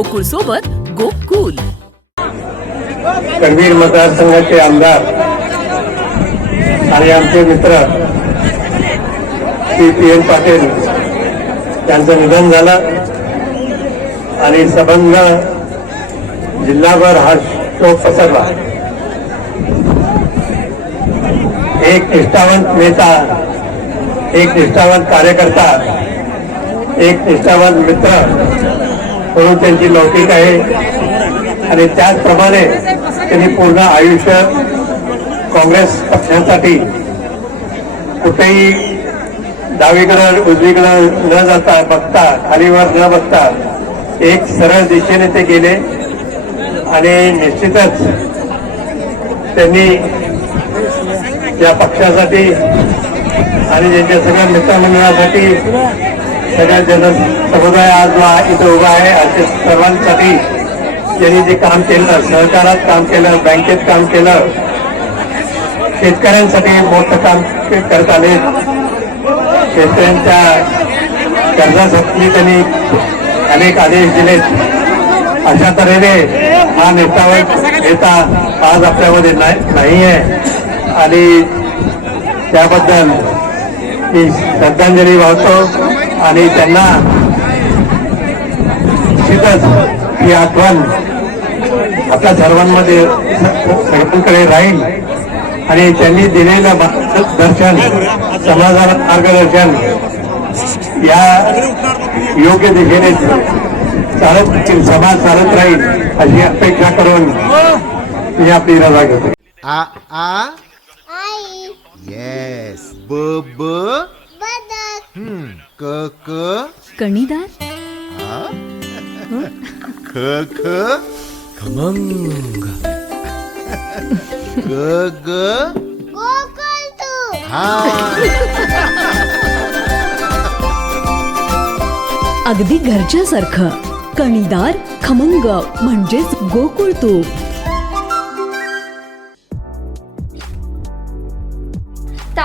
गोकुळ सोबत गोकुल. करवीर मतदारसंघाचे आमदार आणि आमचे मित्र श्री पी. एन. पाटील यांचं निधन झालं आणि संबंध जिल्हाभर हा शोक पसरला. एक निष्ठावंत नेता एक निष्ठावंत कार्यकर्ता एक निष्ठावंत मित्र म्हणून त्यांची लौकिक आहे. आणि त्याचप्रमाणे त्यांनी पूर्ण आयुष्य काँग्रेस पक्षासाठी कुठेही डावीकडं उजवीकडं न जाता बघता खालीवर न बघता एक सरळ दिशेने ते गेले. आणि निश्चितच त्यांनी या पक्षासाठी आणि त्यांच्या सगळ्या मित्रमंडळासाठी सगळ्या जन समुदाय आज इथं उभा आहे. असे सर्वांसाठी त्यांनी जे काम केलं सहकारात काम केलं बँकेत काम केलं शेतकऱ्यांसाठी मोठं काम करत आले. शेतकऱ्यांच्या कर्जासाठी त्यांनी अनेक आदेश दिलेत. अशा तऱ्हेने हा नेता नेता आज आपल्यामध्ये नाही नाही आहे आणि त्याबद्दल मी श्रद्धांजली वाहतो. आणि त्यांना निश्चितच ही आठवण आपल्या सर्वांमध्ये सर्वांकडे राहील. आणि त्यांनी दिलेलं मार्गदर्शन समाजाला मार्गदर्शन या योग्य दिशेने चालत राहील समाज चालत राहील अशी अपेक्षा करून मी आपली रजा घेतो. आ आ? येस ब ब हम्म. क क? कणीदार? ख ख? खमंग. ग ग? गोकुळ तू हा. अगदी घरच्यासारखं. कणीदार खमंग म्हणजेच गोकुळ तूप